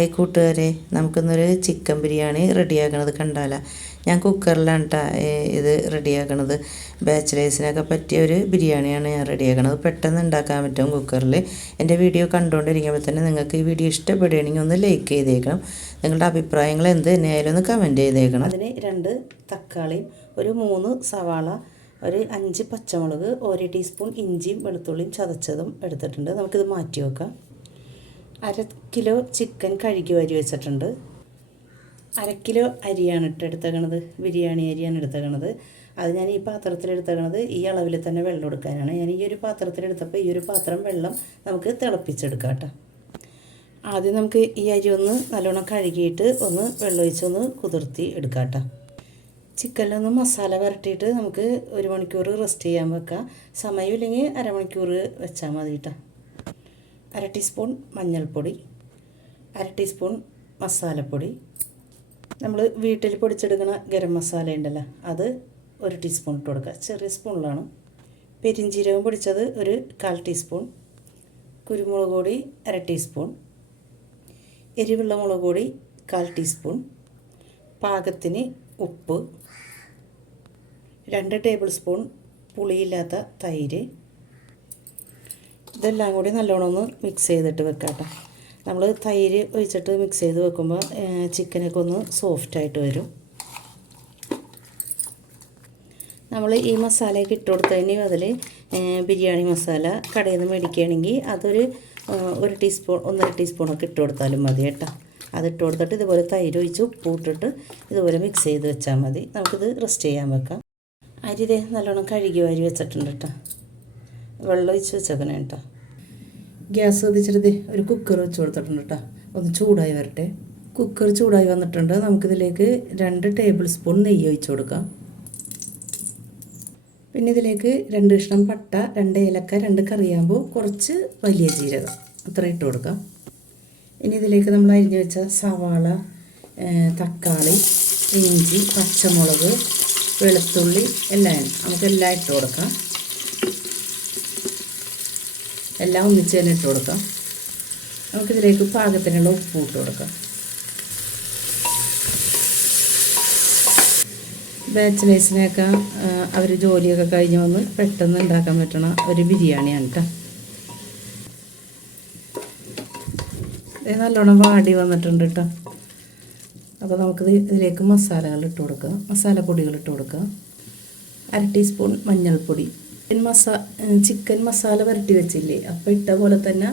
Hi കൂട്ടുകാരെ, നമുക്കിന്നൊരു chicken biryani റെഡിയാക്കണത് കണ്ടാലോ. ഞാൻ കുക്കറിലാണ് കേട്ടോ ഇത് റെഡിയാക്കണത്. ബാച്ചിലേഴ്സിനൊക്കെ പറ്റിയ ഒരു ബിരിയാണിയാണ് ഞാൻ റെഡിയാക്കണത്. പെട്ടെന്ന് ഉണ്ടാക്കാൻ പറ്റും കുക്കറിൽ. എൻ്റെ വീഡിയോ കണ്ടുകൊണ്ടിരിക്കുമ്പോൾ തന്നെ നിങ്ങൾക്ക് ഈ വീഡിയോ ഇഷ്ടപ്പെടുകയാണെങ്കിൽ ഒന്ന് ലൈക്ക് ചെയ്തേക്കണം. നിങ്ങളുടെ അഭിപ്രായങ്ങൾ എന്ത് തന്നെയായാലും ഒന്ന് കമൻറ്റ് ചെയ്തേക്കണം. അതിന് 2 തക്കാളിയും ഒരു 3 സവാള, ഒരു 5 പച്ചമുളക്, 1 ടീസ്പൂൺ ഇഞ്ചിയും വെളുത്തുള്ളിയും ചതച്ചതും എടുത്തിട്ടുണ്ട്. നമുക്കിത് മാറ്റി വെക്കാം. 1/2 കിലോ ചിക്കൻ കഴുകി വാരി വെച്ചിട്ടുണ്ട്. 1/2 കിലോ അരിയാണ് എടുത്തേക്കണത്, ബിരിയാണി അരിയാണ് എടുത്തേക്കണത്. അത് ഞാൻ ഈ പാത്രത്തിലെടുത്തേക്കണത് ഈ അളവിൽ തന്നെ വെള്ളം എടുക്കാനാണ്. ഞാൻ ഈ ഒരു പാത്രത്തിലെടുത്തപ്പോൾ ഈ ഒരു പാത്രം വെള്ളം നമുക്ക് തിളപ്പിച്ചെടുക്കാം കേട്ടോ. ആദ്യം നമുക്ക് ഈ അരി ഒന്ന് നല്ലോണം കഴുകിയിട്ട് ഒന്ന് വെള്ളമൊഴിച്ചൊന്ന് കുതിർത്തി എടുക്കാം കേട്ടോ. ചിക്കനിലൊന്ന് മസാല പുരട്ടിയിട്ട് നമുക്ക് 1 മണിക്കൂർ റെസ്റ്റ് ചെയ്യാൻ വെക്കാം. സമയമില്ലെങ്കിൽ അരമണിക്കൂർ വെച്ചാൽ മതി കേട്ടോ. 1/2 ടീസ്പൂൺ മഞ്ഞൾപ്പൊടി, 1/2 ടീസ്പൂൺ മസാലപ്പൊടി, നമ്മൾ വീട്ടിൽ പൊടിച്ചെടുക്കുന്ന ഗരം മസാല ഉണ്ടല്ലോ അത് 1 ടീസ്പൂൺ ഇട്ട് കൊടുക്കുക, ചെറിയ സ്പൂണിലാണ്. പെരിഞ്ജീരകം പൊടിച്ചത് ഒരു 1/4 ടീസ്പൂൺ, കുരുമുളക് പൊടി 1/2 ടീസ്പൂൺ, എരിവുള്ള മുളക് പൊടി 1/4 ടീസ്പൂൺ, പാകത്തിന് ഉപ്പ്, 2 ടേബിൾ സ്പൂൺ പുളിയില്ലാത്ത തൈര്. ഇതെല്ലാം കൂടി നല്ലോണം ഒന്ന് മിക്സ് ചെയ്തിട്ട് വെക്കാം കേട്ടോ. നമ്മൾ തൈര് ഒഴിച്ചിട്ട് മിക്സ് ചെയ്ത് വെക്കുമ്പോൾ ചിക്കനൊക്കെ ഒന്ന് സോഫ്റ്റായിട്ട് വരും. നമ്മൾ ഈ മസാലയൊക്കെ ഇട്ട് കൊടുത്തതിന് അതിൽ ബിരിയാണി മസാല കടയിൽ നിന്ന് മേടിക്കുകയാണെങ്കിൽ അതൊരു 1 ടീസ്പൂൺ 1.5 ടീസ്പൂണൊക്കെ ഇട്ട് കൊടുത്താലും മതി കേട്ടോ. അതിട്ട് കൊടുത്തിട്ട് ഇതുപോലെ തൈര് ഒഴിച്ച് ഉപ്പ് ഇട്ടിട്ട് ഇതുപോലെ മിക്സ് ചെയ്ത് വെച്ചാൽ മതി. നമുക്കിത് റെസ്റ്റ് ചെയ്യാൻ വെക്കാം. അരി നല്ലോണം കഴുകി വാരി വെച്ചിട്ടുണ്ട് കേട്ടോ. വെള്ളം ഒഴിച്ച് വെച്ചേക്കണം കേട്ടോ. ഗ്യാസ് കത്തിച്ചിട്ട് ഒരു കുക്കർ വെച്ച് കൊടുത്തിട്ടുണ്ട് കേട്ടോ. ഒന്ന് ചൂടായി വരട്ടെ. കുക്കർ ചൂടായി വന്നിട്ടുണ്ട്. നമുക്കിതിലേക്ക് 2 ടേബിൾ സ്പൂൺ നെയ്യ് ഒഴിച്ച് കൊടുക്കാം. പിന്നെ ഇതിലേക്ക് 2 കഷ്ണം പട്ട, 2 ഏലക്ക, 2 കറിയാമ്പൂ, കുറച്ച് വലിയ ജീരകം അത്ര ഇട്ട് കൊടുക്കാം. ഇനി ഇതിലേക്ക് നമ്മൾ അരിഞ്ഞ് വെച്ച സവാള, തക്കാളി, ഇഞ്ചി, പച്ചമുളക്, വെളുത്തുള്ളി എല്ലാം നമുക്കെല്ലാം ഇട്ട് കൊടുക്കാം. എല്ലാം ഒന്നിച്ച് തന്നെ ഇട്ട് കൊടുക്കാം. നമുക്കിതിലേക്ക് പാകത്തിനുള്ള ഉപ്പ് ഇട്ട് കൊടുക്കാം. ബാച്ചിലേഴ്സിനെയൊക്കെ അവർ ജോലിയൊക്കെ കഴിഞ്ഞ് വന്ന് പെട്ടെന്ന് ഉണ്ടാക്കാൻ പറ്റണ ഒരു ബിരിയാണിയാണ് കേട്ടോ. നല്ലോണം വാടി വന്നിട്ടുണ്ട് കേട്ടോ. അപ്പോൾ നമുക്കിത് ഇതിലേക്ക് മസാലകൾ ഇട്ട് കൊടുക്കാം. മസാലപ്പൊടികൾ ഇട്ട് കൊടുക്കാം. 1/2 ടീസ്പൂൺ മഞ്ഞൾപ്പൊടി, ചിക്കൻ മസാല പുരട്ടി വെച്ചില്ലേ അപ്പോൾ ഇട്ട പോലെ തന്നെ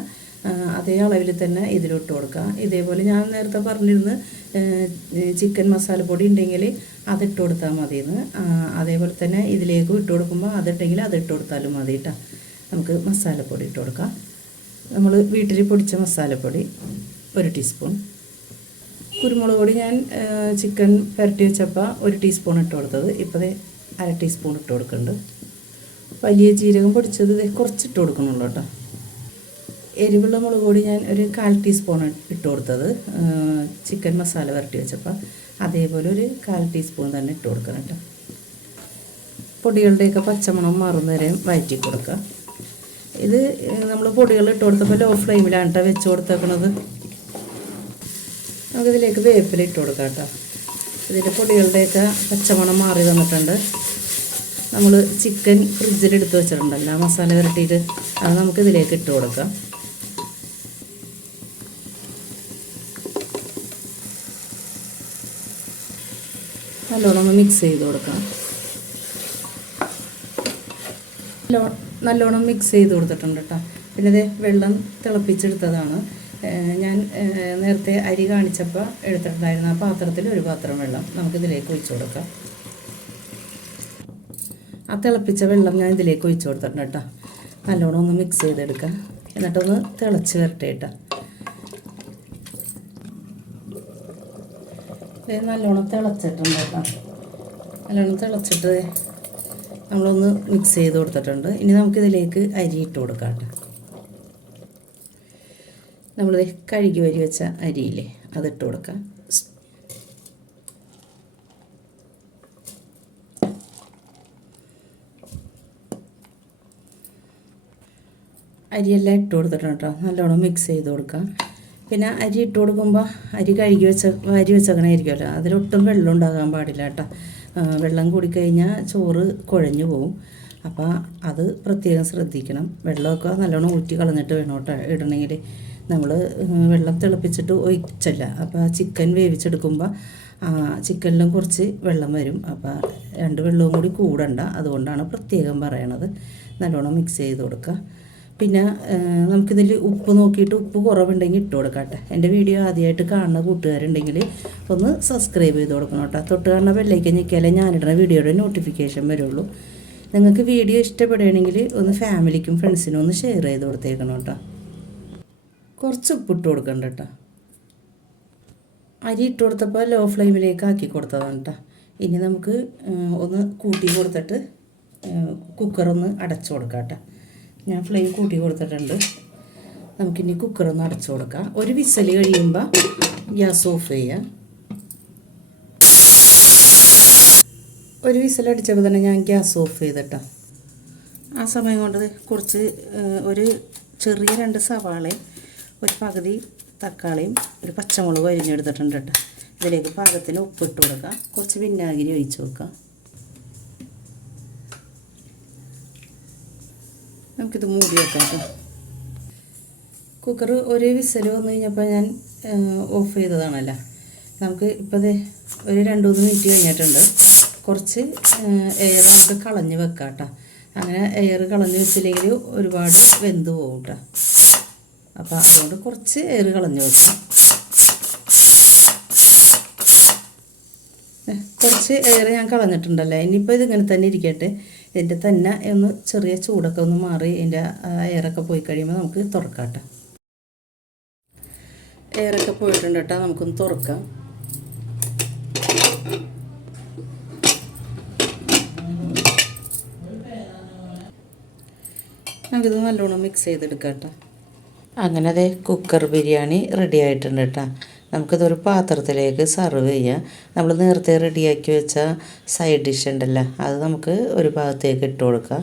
അതേ അളവിൽ തന്നെ ഇതിലിട്ട് കൊടുക്കാം. ഇതേപോലെ ഞാൻ നേരത്തെ പറഞ്ഞിരുന്നു ചിക്കൻ മസാലപ്പൊടി ഉണ്ടെങ്കിൽ അതിട്ട് കൊടുത്താൽ മതിയെന്ന്. അതേപോലെ തന്നെ ഇതിലേക്ക് ഇട്ട് കൊടുക്കുമ്പോൾ അതുണ്ടെങ്കിൽ അതിട്ട് കൊടുത്താലും മതി കേട്ടോ. നമുക്ക് മസാലപ്പൊടി ഇട്ട് കൊടുക്കാം. നമ്മൾ വീട്ടിൽ പൊടിച്ച മസാലപ്പൊടി 1 ടീസ്പൂൺ. കുരുമുളക് പൊടി ഞാൻ ചിക്കൻ പുരട്ടി വെച്ചപ്പോൾ 1 ടീസ്പൂൺ ഇട്ട് കൊടുത്തത്. ഇപ്പോൾ 1/2 ടീസ്പൂൺ ഇട്ട് കൊടുക്കുന്നുണ്ട്. വലിയ ജീരകം പൊടിച്ചത് കുറച്ചിട്ട് കൊടുക്കണുള്ളൂ കേട്ടോ. എരിവുള്ള മുളക് പൊടി ഞാൻ ഒരു 1/4 ടീസ്പൂൺ ഇട്ട് കൊടുത്തത് ചിക്കൻ മസാല പുരട്ടി വെച്ചപ്പോൾ. അതേപോലെ ഒരു 1/4 ടീസ്പൂൺ തന്നെ ഇട്ട് കൊടുക്കണം കേട്ടോ. പൊടികളുടെയൊക്കെ പച്ചമണം മാറുന്നവരെ വഴറ്റി കൊടുക്കുക. ഇത് നമ്മൾ പൊടികൾ ഇട്ട് കൊടുത്തപ്പോൾ ലോ ഫ്ലെയിമിലാണ് കേട്ടോ വെച്ച് കൊടുത്തേക്കണത്. നമുക്കിതിലേക്ക് വേപ്പില ഇട്ട് കൊടുക്കാം കേട്ടോ. ഇതിൻ്റെ പൊടികളുടെയൊക്കെ പച്ചമണം മാറി വന്നിട്ടുണ്ട്. നമ്മൾ ചിക്കൻ ഫ്രിഡ്ജിലെടുത്ത് വെച്ചിട്ടുണ്ടല്ലോ മസാല പുരട്ടിയിട്ട്, അത് നമുക്കിതിലേക്ക് ഇട്ട് കൊടുക്കാം. നല്ലോണം ഒന്ന് മിക്സ് ചെയ്ത് കൊടുക്കാം. നല്ലോണം മിക്സ് ചെയ്ത് കൊടുത്തിട്ടുണ്ട് കേട്ടോ. പിന്നെ ഇത് വെള്ളം തിളപ്പിച്ചെടുത്തതാണ്. ഞാൻ നേരത്തെ അരി കാണിച്ചപ്പോൾ എടുത്തിട്ടുണ്ടായിരുന്ന ആ പാത്രത്തിൽ ഒരു പാത്രം വെള്ളം നമുക്കിതിലേക്ക് ഒഴിച്ചു കൊടുക്കാം. ആ തിളപ്പിച്ച വെള്ളം ഞാൻ ഇതിലേക്ക് ഒഴിച്ചു കൊടുത്തിട്ടുണ്ട് കേട്ടോ. നല്ലോണം ഒന്ന് മിക്സ് ചെയ്തെടുക്കാം. എന്നിട്ടൊന്ന് തിളച്ച് വരട്ടെ കേട്ടോ. നല്ലോണം തിളച്ചിട്ടുണ്ട് കേട്ടോ. നല്ലോണം തിളച്ചിട്ട് നമ്മളൊന്ന് മിക്സ് ചെയ്ത് കൊടുത്തിട്ടുണ്ട്. ഇനി നമുക്കിതിലേക്ക് അരി ഇട്ട് കൊടുക്കാം കേട്ടോ. നമ്മൾ കഴുകി വരി വെച്ച അരിയില്ലേ അതിട്ട് കൊടുക്കാം. അരിയെല്ലാം ഇട്ട് കൊടുത്തിട്ടുണ്ട് കേട്ടോ. നല്ലോണം മിക്സ് ചെയ്ത് കൊടുക്കാം. പിന്നെ അരി ഇട്ട് കൊടുക്കുമ്പോൾ അരി വാരി വെച്ചേക്കണമായിരിക്കുമല്ലോ, അതിലൊട്ടും വെള്ളം ഉണ്ടാകാൻ പാടില്ല കേട്ടോ. വെള്ളം കൂടിക്കഴിഞ്ഞാൽ ചോറ് കുഴഞ്ഞു പോകും. അപ്പോൾ അത് പ്രത്യേകം ശ്രദ്ധിക്കണം. വെള്ളമൊക്കെ നല്ലോണം ഊറ്റി കളഞ്ഞിട്ട് വേണം കേട്ടോ ഇടണമെങ്കിൽ. നമ്മൾ വെള്ളം തിളപ്പിച്ചിട്ട് ഒഴിച്ചല്ല. അപ്പോൾ ചിക്കൻ വേവിച്ചെടുക്കുമ്പോൾ ചിക്കനിലും കുറച്ച് വെള്ളം വരും. അപ്പോൾ രണ്ട് വെള്ളവും കൂടി കൂടണ്ട, അതുകൊണ്ടാണ് പ്രത്യേകം പറയണത്. നല്ലോണം മിക്സ് ചെയ്ത് കൊടുക്കുക. പിന്നെ നമുക്കിതിൽ ഉപ്പ് നോക്കിയിട്ട് ഉപ്പ് കുറവുണ്ടെങ്കിൽ ഇട്ട് കൊടുക്കട്ടെ. എൻ്റെ വീഡിയോ ആദ്യമായിട്ട് കാണുന്ന കൂട്ടുകാരുണ്ടെങ്കിൽ ഒന്ന് സബ്സ്ക്രൈബ് ചെയ്ത് കൊടുക്കണം കേട്ടോ. തൊട്ട് കാണുന്ന ബെല്ലൈക്കൻ ഞെക്കിയാലേ ഞാനിടുന്ന വീഡിയോയുടെ നോട്ടിഫിക്കേഷൻ വരുള്ളൂ. നിങ്ങൾക്ക് വീഡിയോ ഇഷ്ടപ്പെടുകയാണെങ്കിൽ ഒന്ന് ഫാമിലിക്കും ഫ്രണ്ട്സിനും ഒന്ന് ഷെയർ ചെയ്ത് കൊടുത്തേക്കണം കേട്ടോ. കുറച്ച് ഉപ്പിട്ട് കൊടുക്കണ്ട കേട്ടോ. അരി ഇട്ട് കൊടുത്തപ്പോൾ ലോ ഫ്ലെയിമിലേക്ക് ആക്കി കൊടുത്തതാണ് കേട്ടോ. ഇനി നമുക്ക് ഒന്ന് കൂട്ടി കൊടുത്തിട്ട് കുക്കറൊന്ന് അടച്ചു കൊടുക്കാം കേട്ടോ. ഞാൻ ഫ്ലെയിം കൂട്ടി കൊടുത്തിട്ടുണ്ട്. നമുക്കിനി കുക്കറൊന്ന് അടച്ചു കൊടുക്കാം. ഒരു വിസൽ കഴിയുമ്പോൾ ഗ്യാസ് ഓഫ് ചെയ്യാം. ഒരു വിസലടിച്ചപ്പോൾ തന്നെ ഞാൻ ഗ്യാസ് ഓഫ് ചെയ്തിട്ടോ. ആ സമയം കൊണ്ട് കുറച്ച് ഒരു ചെറിയ 2 സവാളയും ഒരു പകുതി തക്കാളിയും ഒരു പച്ചമുളകും അരിഞ്ഞെടുത്തിട്ടുണ്ട് കേട്ടോ. ഇതിലേക്ക് പാകത്തിന് ഉപ്പിട്ട് കൊടുക്കാം. കുറച്ച് വിനാഗിരി ഒഴിച്ച് വെക്കാം. നമുക്കിത് മൂടി വെക്കാം കേട്ടോ. കുക്കർ ഒരു വിസൽ വന്നു കഴിഞ്ഞപ്പോൾ ഞാൻ ഓഫ് ചെയ്തതാണല്ലോ. നമുക്ക് ഇപ്പോൾ ഒരു 2-3 മിനിറ്റ് കഴിഞ്ഞിട്ടുണ്ട്. കുറച്ച് എയർ നമുക്ക് കളഞ്ഞ് വെക്കാം കേട്ടോ. അങ്ങനെ എയർ കളഞ്ഞ് വെച്ചില്ലെങ്കിൽ ഒരുപാട് വെന്ത് പോകും കേട്ടോ. അപ്പോൾ അതുകൊണ്ട് കുറച്ച് എയർ കളഞ്ഞ് വെക്കാം. കുറച്ച് എയർ ഞാൻ കളഞ്ഞിട്ടുണ്ടല്ലോ. ഇനിയിപ്പോൾ ഇതിങ്ങനെ തന്നെ ഇരിക്കട്ടെ. ഇതിൻ്റെ തന്നെ ഒന്ന് ചെറിയ ചൂടൊക്കെ ഒന്ന് മാറി ഇതിൻ്റെ എയറൊക്കെ പോയി കഴിയുമ്പോൾ നമുക്ക് തുറക്കാം കേട്ടോ. എയറൊക്കെ പോയിട്ടുണ്ട് കേട്ടോ. നമുക്കൊന്ന് തുറക്കാം. നമുക്കിത് നല്ലോണം മിക്സ് ചെയ്തെടുക്കാം കേട്ടോ. അങ്ങനെ അതെ കുക്കർ ബിരിയാണി റെഡി ആയിട്ടുണ്ട് കേട്ടോ. നമുക്കിതൊരു പാത്രത്തിലേക്ക് സർവ് ചെയ്യാം. നമ്മൾ നേരത്തെ റെഡിയാക്കി വെച്ച സൈഡ് ഡിഷ് ഉണ്ടല്ലോ, അത് നമുക്ക് ഒരു ഭാഗത്തേക്ക് ഇട്ട് കൊടുക്കാം.